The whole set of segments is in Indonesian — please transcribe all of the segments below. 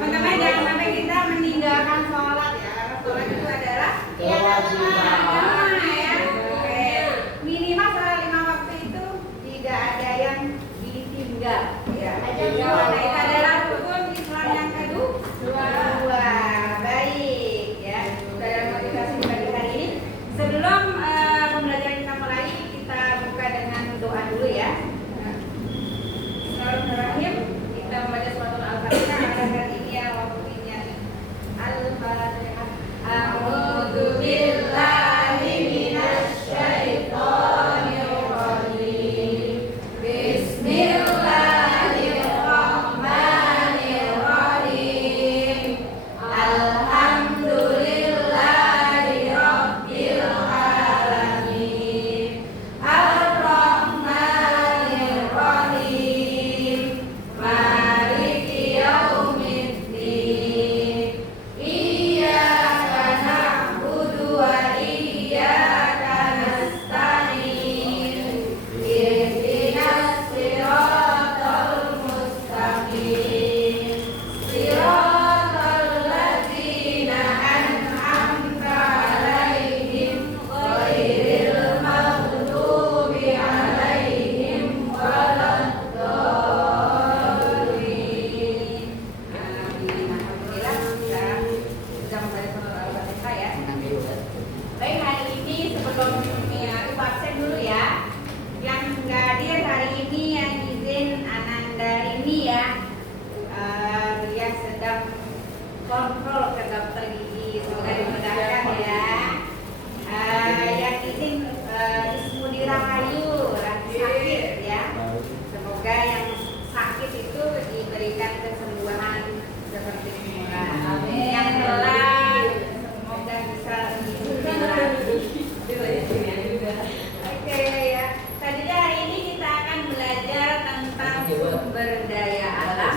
Teman-teman jangan sampai kita meninggalkan sholat ya, karena sholat itu adalah kewajiban ya. Oke. Minimal sholat 5 waktu itu tidak ada yang ditinggal ya. Karena itu adalah rukun Islam yang kedua. Baik ya. Sudah ada motivasi bagi hari ini. Sebelum pembelajaran kita mulai, kita buka dengan doa dulu ya. Bismillahirrahmanirrahim. Kita membaca surat Al-Fatihah. Akan ini ya waktu ini Al-Fatihah. A'udzu billahi minasy syaithanir rajim. Bismillahirrahmanirrahim. Alhamdulillahi rabbil alamin. Ar-Rahmanir Rahim. Maliki yaumiddin. Iyyaka na'budu wa iyyaka nasta'in. Ihdinas siratal mustaqim. Siratal ladzina an'amta 'alaihim ghairil maghdubi 'alaihim waladdallin. Amin. Alhamdulillah kita sudah membaca surat Al-Fatihah ya. Baik, hari ini sebelum aku absen dulu ya. Yang nggak hadir hari ini yang izin Ananda ini ya. Beliau sedang kontrol ke dokter gigi, semoga dimudahkan ya. Yang izin Ismudi Rahayu lagi sakit ya. Semoga yang sakit itu diberikan kesembuhan seperti semula. Yang telah semoga bisa Oke ya. Tadinya hari ini kita akan belajar tentang sumber daya alam,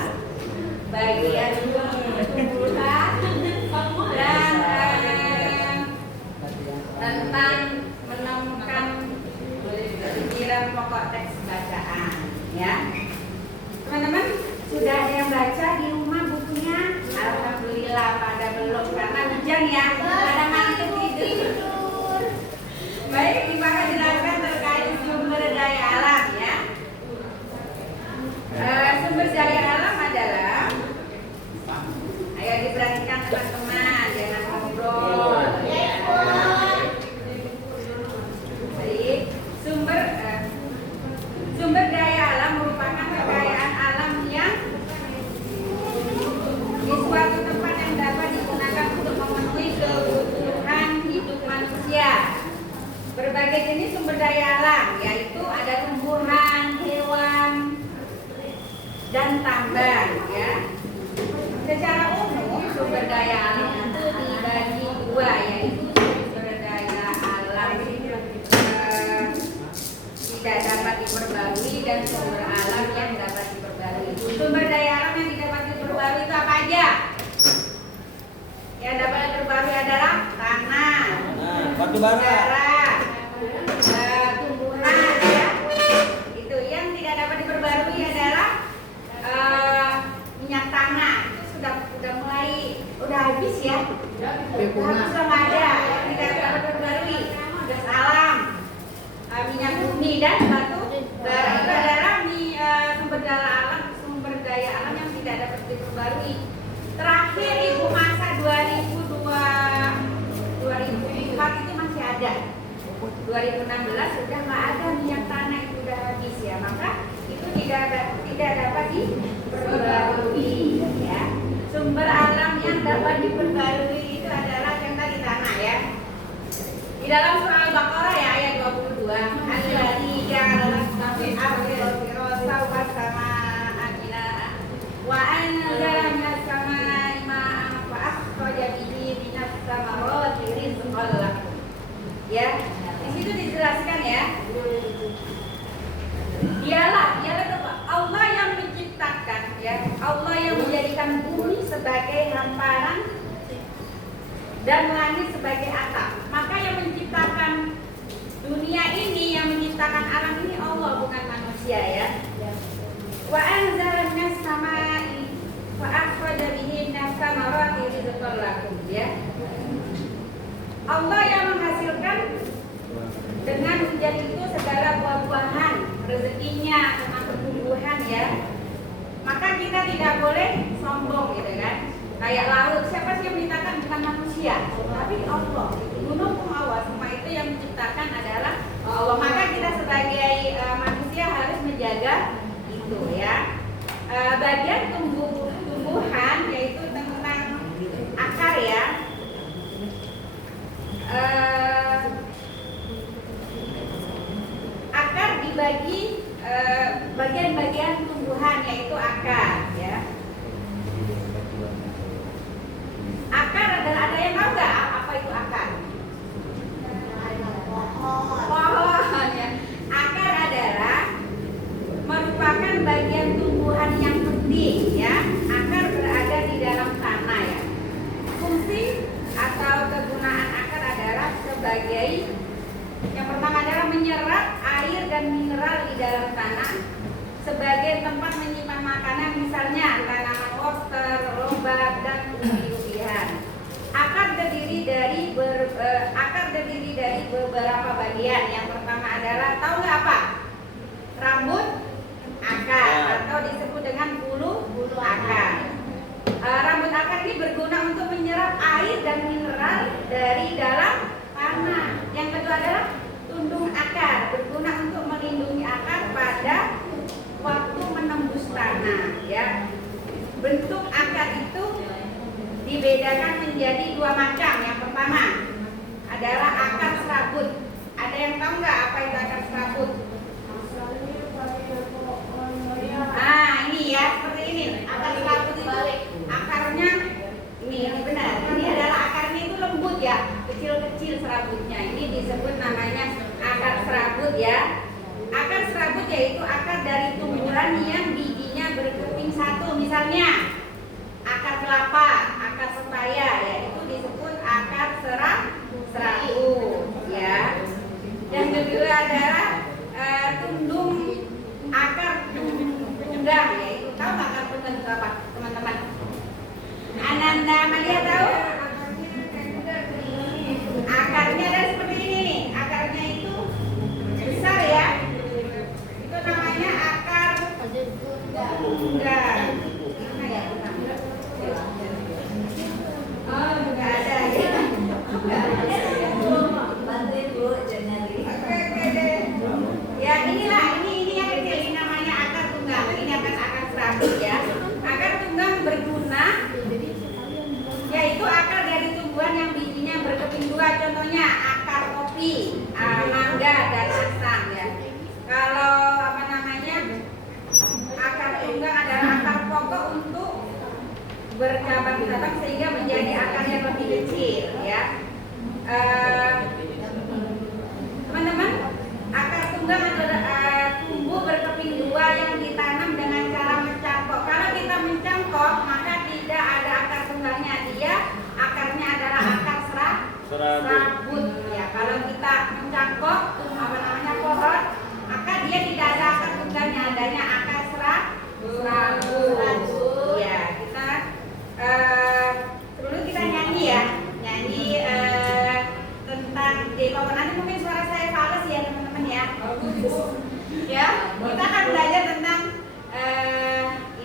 bagian tumbuhan dan tentang menemukan pikiran pokok teks bacaan ya. Teman-teman sudah ada yang baca di rumah bukunya? Alhamdulillah pada belum karena hujan ya. Pada ngantuk tidur. Baik, maka jelaskan terkait sumber daya alam ya. Sumber daya alam adalah, ayo diperhatikan teman-teman, jangan ngobrol ya. Baik, sumber daya alam merupakan kekayaan alam yang di suatu tempat yang dapat digunakan untuk memenuhi kebutuhan hidup manusia. Berbagai jenis sumber daya alam, yaitu ada tumbuhan, hewan, dan tambang ya. Secara umum sumber daya alam itu dibagi dua, yaitu sumber daya alam tidak dapat diperbarui dan sumber alam yang dapat diperbarui. Sumber daya alam yang tidak dapat diperbarui itu apa aja? Yang dapat diperbarui adalah tanah, batu bara, udara, tumbuhan ya. Itu yang tidak dapat diperbarui adalah minyak tanah. Itu sudah mulai habis ya. Sudah nggak ada yang tidak dapat diperbarui. Gas alam, minyak bumi dan batu bara itu adalah sumber daya alam yang tidak dapat diperbarui. Terakhir ibu masa 2004 itu masih ada. 2016 sudah nggak ada minyak tanah, itu sudah habis ya. Maka itu tidak dapat diperbarui ya. Sumber alam yang dapat diperbarui itu adalah yang tadi tanah ya. Di dalam surah Al-Baqarah ya ayat 22, Alladzi ja'ala lakum al-ardi firashan was samaa'a binaa'a wa anzala minas samaa'i maa'an fa akhraja bihi minas thamarati rizqan lakum. Ya, di situ dijelaskan ya. Dialah Allah yang menciptakan ya. Allah yang menjadikan bumi sebagai hamparan dan langit sebagai atap. Maka yang menciptakan dunia ini, yang menciptakan alam ini Allah, bukan manusia lakum ya. Allah yang menghasilkan dengan hujan itu segala buah-buahan, rezekinya, dengan pertumbuhan ya. Maka kita tidak boleh sombong gitu kan. Kayak laut, siapa sih yang menciptakan? Bukan manusia, tapi Allah. Gunung pun Allah, semua itu yang menciptakan adalah Allah. Maka kita sebagai manusia harus menjaga itu ya. Bagian tumbuhan yaitu tentang akar ya. Akar dibagi bagian-bagian tumbuhan yaitu akar ya. Akar adalah, ada yang tahu nggak apa itu akar? Pohon ya. Akar adalah merupakan bagian tumbuhan yang penting ya. Akar berada di dalam tanah ya. Fungsi atau kegunaan akar adalah sebagai yang pertama adalah menyerap air dan mineral di dalam tanah sebagai tempat menyimpan makanan, misalnya tanaman lobster, lobak dan umbi-umbian. Akar terdiri dari beberapa bagian. Yang pertama adalah, tahu nggak apa? Rambut akar atau disebut dengan bulu akar. Rambut akar ini berguna untuk menyerap air dan mineral dari dalam tanah. Yang kedua adalah tundung akar, berguna untuk melindungi akar pada waktu menembus tanah ya. Bentuk akar itu dibedakan menjadi dua macam. Yang pertama adalah akar serabut. Ada yang tahu nggak apa itu akar serabut? Ini ya, seperti ini. Akar serabut itu akarnya ini benar. Ini adalah akarnya itu lembut ya, kecil-kecil serabutnya. Ini disebut namanya akar serabut ya. Akar serabut yaitu akar dari tumbuhan yang bijinya berkeping satu. Misalnya akar kelapa, akar pepaya ya, itu disebut akar serabut ya. Yang kedua adalah tundung akar tunggang, yaitu tahu akar tunggang itu apa teman-teman? Ananda Amalia tahu? Akarnya adalah seperti ini nih. Akarnya itu besar ya. Itu namanya akar tunggang. Mana ya? Oh, enggak ada ya. Ya inilah, ini yang kecil, ini namanya akar tunggang. Ini akan akar serabut ya. Akar tunggang berguna yaitu akar dari tumbuhan yang bijinya berkeping dua. Contohnya akar kopi, mangga dan asam ya. Kalau akar tunggang adalah akar pokok untuk bercabang-cabang sehingga menjadi akar yang lebih kecil ya. Teman-teman, akar tunggang adalah tumbuh berkeping dua yang ditanam dengan cara mencangkok. Kalau kita mencangkok maka tidak ada akar tunggangnya, dia akarnya adalah akar serabut ya. Kalau kita mencangkok pohon, maka dia tidak ada akar tunggangnya, adanya akar serabut ya. Kita dulu kita nyanyi ya, tentang Depok. Nanti mungkin suara saya fals ya teman-teman ya. Ya, kita akan belajar tentang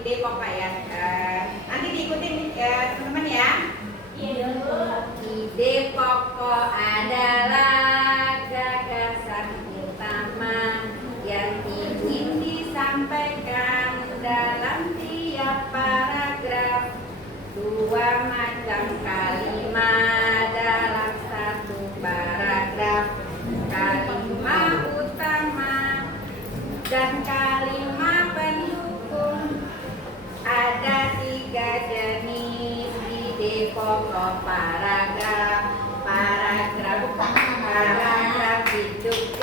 Depok Pak ya. Nanti diikutin teman-teman ya. Ide pokok adalah gagasan utama yang ingin disampaikan dalam tiap paragraf. Dua macam kalimat dalam satu paragraf. Kalimat utama dan kalimat pendukung. Ada tiga jenis ide pokok paragraf. Paragraf hidup